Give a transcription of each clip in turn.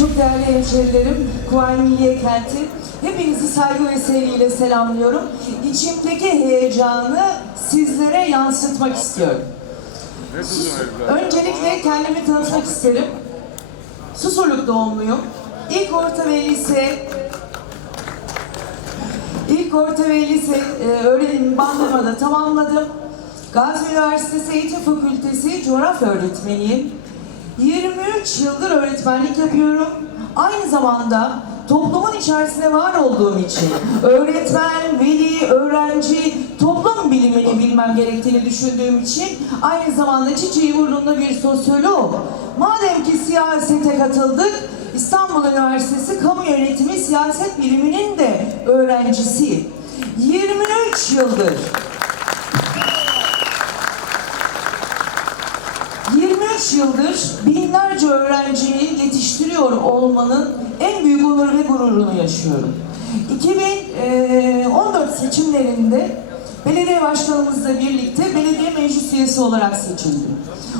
Çok değerli hemşerilerim, Kuvayi Milliye Kenti, hepinizi saygı ve sevgiyle selamlıyorum. İçimdeki heyecanı sizlere yansıtmak istiyorum. Öncelikle kendimi tanıtmak isterim. Susurluk doğumluyum. İlk orta ve lise İlk orta ve lise e, öğrenimimi Bandırma'da tamamladım. Gazi Üniversitesi Eğitim Fakültesi coğrafya öğretmeniyim. 23 yıldır öğretmenlik yapıyorum. Aynı zamanda toplumun içerisinde var olduğum için öğretmen, veli, öğrenci, toplum bilimini bilmem gerektiğini düşündüğüm için aynı zamanda çiçeği burnunda bir sosyolog. Madem ki siyasete katıldık, İstanbul Üniversitesi Kamu Yönetimi Siyaset Biliminin de öğrencisiyim. 23 yıldır 23 yıldır binlerce öğrenciyi yetiştiriyor olmanın en büyük onur ve gururunu yaşıyorum. 2014 seçimlerinde belediye başkanımızla birlikte belediye meclis üyesi olarak seçildim.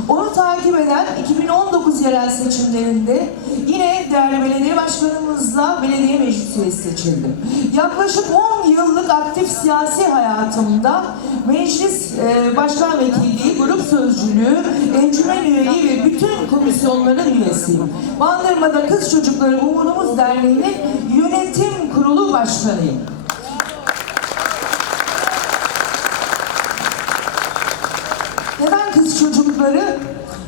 Onu takip eden 2019 yerel seçimlerinde yine değerli belediye başkanımızla belediye meclis üyesi seçildim. Yaklaşık 10 yıllık aktif siyasi hayatımda meclis e, başkan vekilliği, sözcülüğü, encümen üyeliği ve bütün komisyonların üyesiyim. Bandırma'da Kız Çocukları Umudumuz Derneği'nin yönetim kurulu başkanıyım. Neden kız çocukları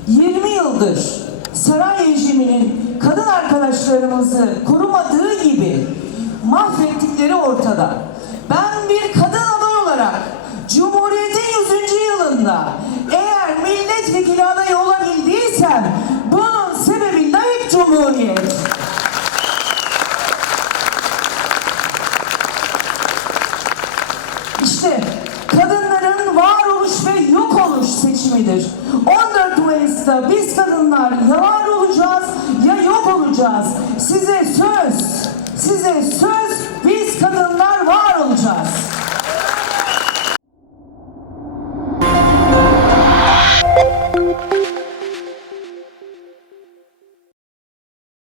20 yıldır saray rejiminin kadın arkadaşlarımızı korumadığı gibi mahvettikleri ortada. Ben bir kadın aday olarak Cumhuriyet'in 100. yılında milletvekili adayı olabildiysem bunun sebebi layık cumhuriyet. İşte kadınların varoluş ve yok oluş seçimidir. 14 Mayıs'ta biz kadınlar ya var olacağız ya yok olacağız. Size söz, size söz